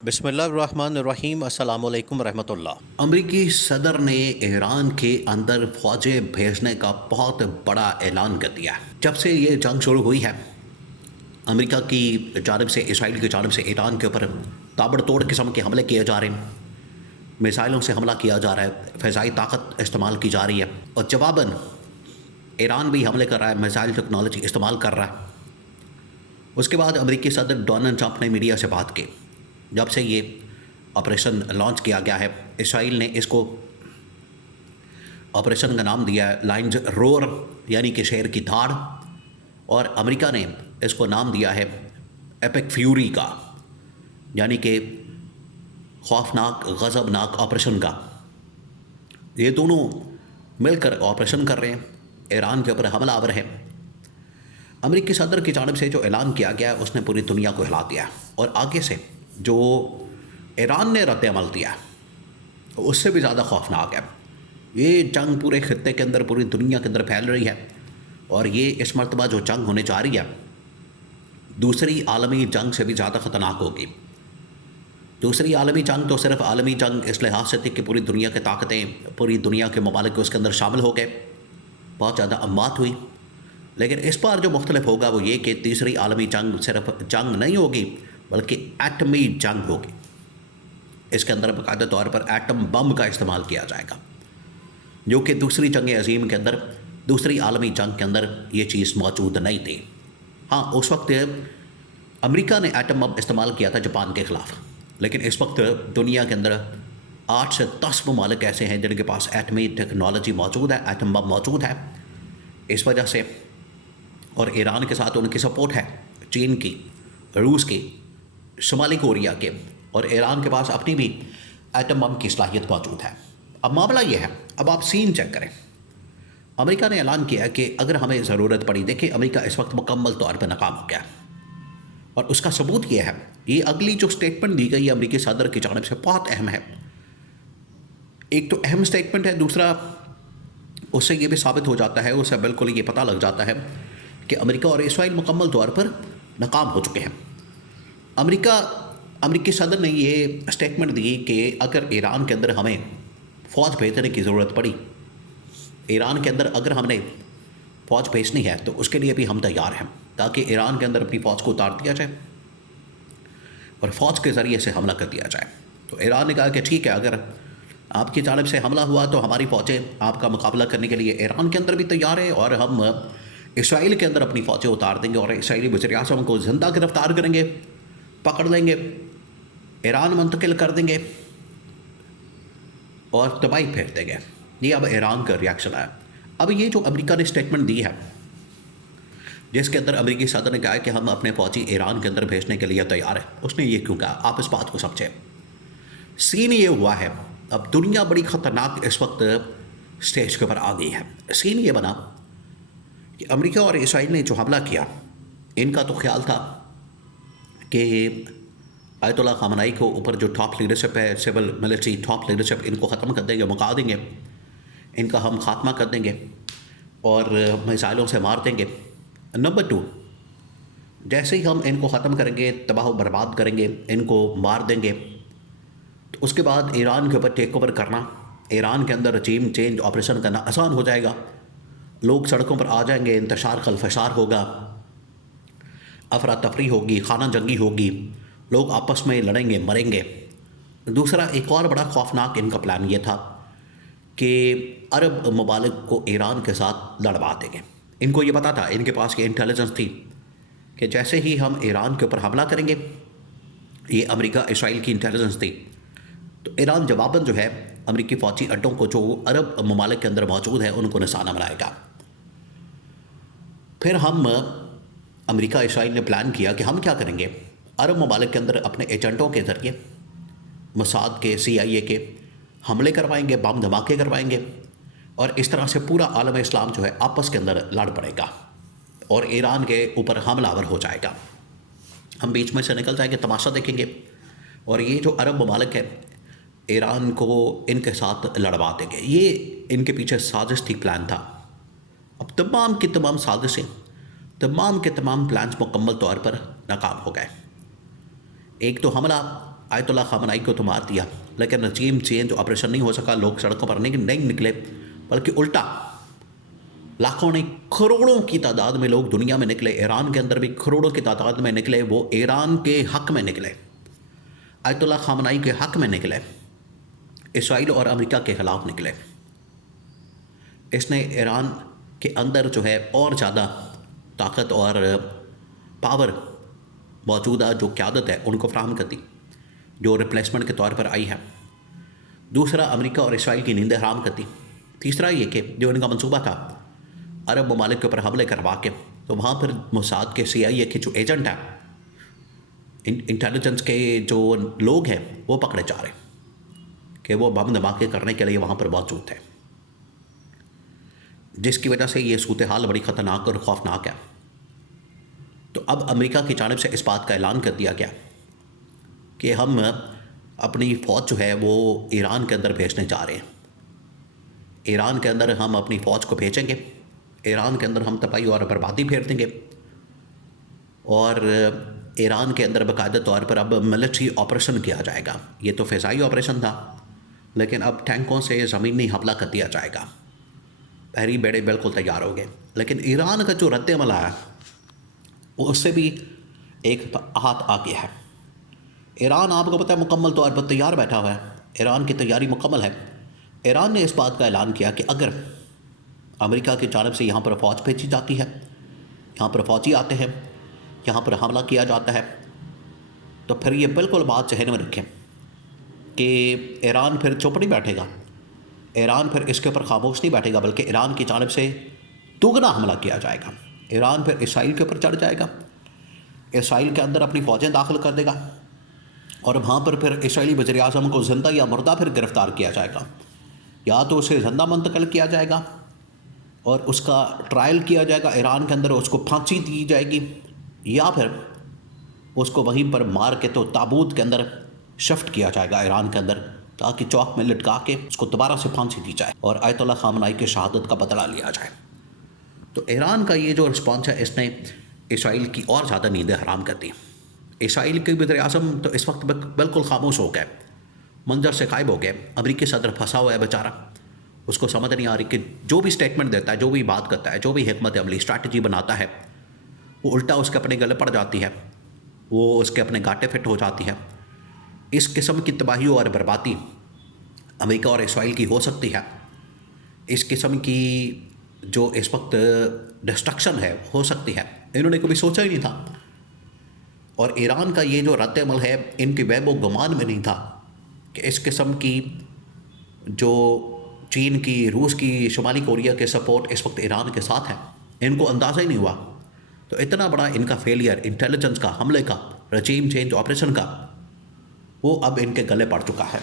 बिस्मिल्लाहिर्रहमानिर्रहीम अस्सलाम वालेकुम रहमतुल्लाह। अमरीकी सदर ने ईरान के अंदर फौजें भेजने का बहुत बड़ा ऐलान कर दिया है। जब से ये जंग शुरू हुई है, अमेरिका की जानिब से, इसराइल की जानिब से ईरान के ऊपर ताबड़तोड़ किस्म के हमले किए जा रहे हैं। मिसाइलों से हमला किया जा रहा है, फ़िज़ाई ताकत इस्तेमाल की जा रही है और जवाबन ईरान भी हमले कर रहा है, मिसाइल टेक्नोलॉजी इस्तेमाल कर रहा है। उसके बाद अमेरिकी सदर डोनाल्ड ट्रंप ने मीडिया से बात की। जब से ये ऑपरेशन लॉन्च किया गया है, इसराइल ने इसको ऑपरेशन का नाम दिया है लायंस रोर, यानी कि शेर की धाड़, और अमेरिका ने इसको नाम दिया है एपिक फ्यूरी का, यानी कि खौफनाक गज़बनाक ऑपरेशन का। ये दोनों मिलकर ऑपरेशन कर रहे हैं, ईरान के ऊपर हमलावर हैं। अमेरिकी सदर की जानिब से जो ऐलान किया गया है उसने पूरी दुनिया को हिला दिया, और आगे से जो ईरान ने रद्द-ए-अमल दिया उससे भी ज़्यादा खौफनाक है। ये जंग पूरे खित्ते के अंदर, पूरी दुनिया के अंदर फैल रही है, और ये इस मरतबा जो जंग होने जा रही है दूसरी आलमी जंग से भी ज़्यादा ख़तरनाक होगी। दूसरी आलमी जंग तो सिर्फ आलमी जंग इस लिहाज से थी कि पूरी दुनिया की ताकतें, पूरी दुनिया के ममालिक उसके अंदर शामिल हो गए, बहुत ज़्यादा अमवात हुई। लेकिन इस बार जो मुख्तलिफ होगा वो ये कि तीसरी आलमी जंग सिर्फ जंग नहीं होगी बल्कि एटमी जंग होगी। इसके अंदर बाकायदा तौर पर एटम बम का इस्तेमाल किया जाएगा, जो कि दूसरी जंग अज़ीम के अंदर, दूसरी आलमी जंग के अंदर ये चीज़ मौजूद नहीं थी। हाँ, उस वक्त अमेरिका ने एटम बम इस्तेमाल किया था जापान के ख़िलाफ़, लेकिन इस वक्त दुनिया के अंदर 8 से 10 ममालिक ऐसे हैं जिनके पास एटमी टेक्नोलॉजी मौजूद है, एटम बम मौजूद है। इस वजह से, और ईरान के साथ उनकी सपोर्ट है, चीन की, रूस की, शुमाली कोरिया के, और ईरान के पास अपनी भी एटम बम की सलाहियत मौजूद है। अब मामला ये है, अब आप सीन चेक करें। अमेरिका ने ऐलान किया कि अगर हमें ज़रूरत पड़ी, देखिए अमेरिका इस वक्त मुकम्मल तौर पर नाकाम हो गया, और उसका सबूत ये है, ये अगली जो स्टेटमेंट दी गई है अमेरिकी सदर की जानिब से बहुत अहम है। एक तो अहम स्टेटमेंट है, दूसरा उससे ये भी साबित हो जाता है, उससे बिल्कुल ये पता लग जाता है कि अमेरिका और इसराइल मुकम्मल तौर पर नाकाम हो चुके हैं। अमेरिकी सदर ने ये स्टेटमेंट दी कि अगर ईरान के अंदर हमें फ़ौज भेजने की ज़रूरत पड़ी, ईरान के अंदर अगर हमने फ़ौज भेजनी है तो उसके लिए भी हम तैयार हैं, ताकि ईरान के अंदर अपनी फ़ौज को उतार दिया जाए और फ़ौज के ज़रिए से हमला कर दिया जाए। तो ईरान ने कहा कि ठीक है, अगर आपकी जानिब से हमला हुआ तो हमारी फ़ौजें आपका मुकाबला करने के लिए ईरान के अंदर भी तैयार है, और हम इसराइल के अंदर अपनी फ़ौजें उतार देंगे और इसराइली वज़ीर-ए-आज़म को ज़िंदा गिरफ़्तार करेंगे, पकड़ लेंगे, ईरान मुंतकिल कर देंगे और तबाही फेर देंगे। ये अब ईरान का रिएक्शन आया। अब ये जो अमेरिका ने स्टेटमेंट दी है, जिसके अंदर अमेरिकी सदर ने कहा है कि हम अपने फ़ौजी ईरान के अंदर भेजने के लिए तैयार है, उसने ये क्यों कहा? आप इस बात को समझें। सीन ये हुआ है, अब दुनिया बड़ी ख़तरनाक इस वक्त स्टेज के ऊपर आ गई है। सीन ये बना कि अमेरिका और इसराइल ने जो हमला किया, इनका तो ख्याल था कि आयतुल्लाह ख़ामेनी को ऊपर जो टॉप लीडरशिप है, सिविल मिलिट्री टॉप लीडरशिप, इनको ख़त्म कर देंगे, मुका देंगे, इनका हम खात्मा कर देंगे और मिसाइलों से मार देंगे। नंबर 2, जैसे ही हम इनको ख़त्म करेंगे, तबाह बर्बाद करेंगे, इनको मार देंगे, तो उसके बाद ईरान के ऊपर टेक ओवर करना, ईरान के अंदर रजीम चेंज ऑपरेशन करना आसान हो जाएगा। लोग सड़कों पर आ जाएंगे, इंतशार खलफशार होगा, अफरा तफरी होगी, खाना जंगी होगी, लोग आपस में लड़ेंगे, मरेंगे। दूसरा, एक और बड़ा खौफनाक इनका प्लान ये था कि अरब ममालिक को ईरान के साथ लड़वा देंगे। इनको ये पता था, इनके पास ये इंटेलिजेंस थी कि जैसे ही हम ईरान के ऊपर हमला करेंगे, ये अमेरिका इसराइल की इंटेलिजेंस थी, तो ईरान जवाबन जो है अमेरिकी फ़ौजी अड्डों को जो अरब ममालिक के अंदर मौजूद है उनको निशाना बनाएगा। फिर हम अमेरिका इसराइल ने प्लान किया कि हम क्या करेंगे, अरब ममालिक के अंदर अपने एजेंटों के ज़रिए, मोसाद के, CIA के हमले करवाएंगे, बम धमाके करवाएंगे, और इस तरह से पूरा आलम इस्लाम जो है आपस के अंदर लड़ पड़ेगा और ईरान के ऊपर हमलावर हो जाएगा। हम बीच में से निकल जाएंगे, तमाशा देखेंगे, और ये जो अरब ममालिक है ईरान को इनके साथ लड़वा देंगे। ये इनके पीछे साजिश थी, प्लान था। अब तमाम की तमाम साजिशें, तमाम के तमाम प्लान्स मुकम्मल तौर पर नाकाम हो गए। एक तो हमला आयतुल्ला खामनाई को तो मार दिया, लेकिन रजीम चेंज ऑपरेशन नहीं हो सका। लोग सड़कों पर नहीं निकले, बल्कि उल्टा लाखों नहीं करोड़ों की तादाद में लोग दुनिया में निकले। ईरान के अंदर भी करोड़ों की तादाद में निकले। वो ईरान के हक़ में निकले, आयतुल्ला खामनाई के हक़ में निकले, इसराइल और अमेरिका के ख़िलाफ़ निकले। इसने ईरान के अंदर जो है और ज़्यादा ताकत और पावर मौजूदा जो क़यादत है उनको फ़राहम कर दी, जो रिप्लेसमेंट के तौर पर आई है। दूसरा, अमेरिका और इसराइल की नींदें हराम कर दी। तीसरा ये कि जो इनका मंसूबा था अरब ममालिक के ऊपर हमले करवा के, तो वहाँ पर मोसाद के CIA के जो एजेंट हैं, इंटेलिजेंस के जो लोग हैं, वो पकड़े जा रहे कि वो बम धमाके करने के लिए वहाँ पर मौजूद थे, जिसकी वजह से ये सूरत हाल बड़ी ख़तरनाक और खौफनाक है। तो अब अमेरिका की जानिब से इस बात का ऐलान कर दिया गया कि हम अपनी फ़ौज जो है वो ईरान के अंदर भेजने जा रहे हैं। ईरान के अंदर हम अपनी फ़ौज को भेजेंगे, ईरान के अंदर हम तबाही और बर्बादी फेर देंगे, और ईरान के अंदर बाकायदा तौर पर अब मिलिट्री ऑपरेशन किया जाएगा। ये तो फ़िज़ाई ऑपरेशन था, लेकिन अब टैंकों से ज़मीनी हमला कर दिया जाएगा। बहरी बेड़े बिल्कुल तैयार हो गए। लेकिन ईरान का जो रद्द अमल है उससे भी एक हाथ आ गया है। ईरान, आपको पता है, मुकम्मल तौर पर तैयार बैठा हुआ है। ईरान की तैयारी मुकम्मल है। ईरान ने इस बात का ऐलान किया कि अगर अमेरिका की जानिब से यहाँ पर फ़ौज भेजी जाती है, यहाँ पर फ़ौजी आते हैं, यहाँ पर हमला किया जाता है, तो फिर ये बिल्कुल बात जहन में रखें कि ईरान फिर चुप नहीं बैठेगा, ईरान फिर इसके ऊपर खामोश नहीं बैठेगा, बल्कि ईरान की जानिब से दुगना हमला किया जाएगा। ईरान फिर इसराइल के ऊपर चढ़ जाएगा, इसराइल के अंदर अपनी फ़ौजें दाखिल कर देगा, और वहाँ पर फिर इसराइली वज़ीर आज़म को ज़िंदा या मुर्दा फिर गिरफ़्तार किया जाएगा। या तो उसे ज़िंदा मुंतकिल किया जाएगा और उसका ट्रायल किया जाएगा ईरान के अंदर, उसको फांसी दी जाएगी, या फिर उसको वहीं पर मार के तो ताबूत के अंदर शिफ्ट किया जाएगा ईरान के अंदर, ताकि चौक में लटका के उसको दोबारा से फांसी दी जाए और आयतुल्ला खामनाई की शहादत का बदला लिया जाए। तो ईरान का ये जो रिस्पॉन्स है, इसने इसराइल की और ज़्यादा नींदें हराम कर दी। इसराइल के वज़ीर आज़म तो इस वक्त बिल्कुल खामोश हो गए, मंजर से गायब हो गए। अमरीकी सदर फंसा हुआ है बेचारा, उसको समझ नहीं आ रही कि जो भी स्टेटमेंट देता है, जो भी बात करता है, जो भी हिकमत अमली स्ट्रैटेजी बनाता है, वो उल्टा उसके अपने गले पड़ जाती है, वो उसके अपने गाटे फिट हो जाती है। इस किस्म की तबाही और बर्बादी अमेरिका और इसराइल की हो सकती है। इस किस्म की जो इस वक्त डिस्ट्रक्शन है हो सकती है, इन्होंने कभी सोचा ही नहीं था। और ईरान का ये जो रद्द अमल है, इनके वहमो गुमान में नहीं था कि इस किस्म की जो चीन की, रूस की, शुमाली कोरिया के सपोर्ट इस वक्त ईरान के साथ है, इनको अंदाज़ा ही नहीं हुआ। तो इतना बड़ा इनका फेलियर इंटेलिजेंस का, हमले का, रजीम चेंज ऑपरेशन का, वो अब इनके गले पड़ चुका है।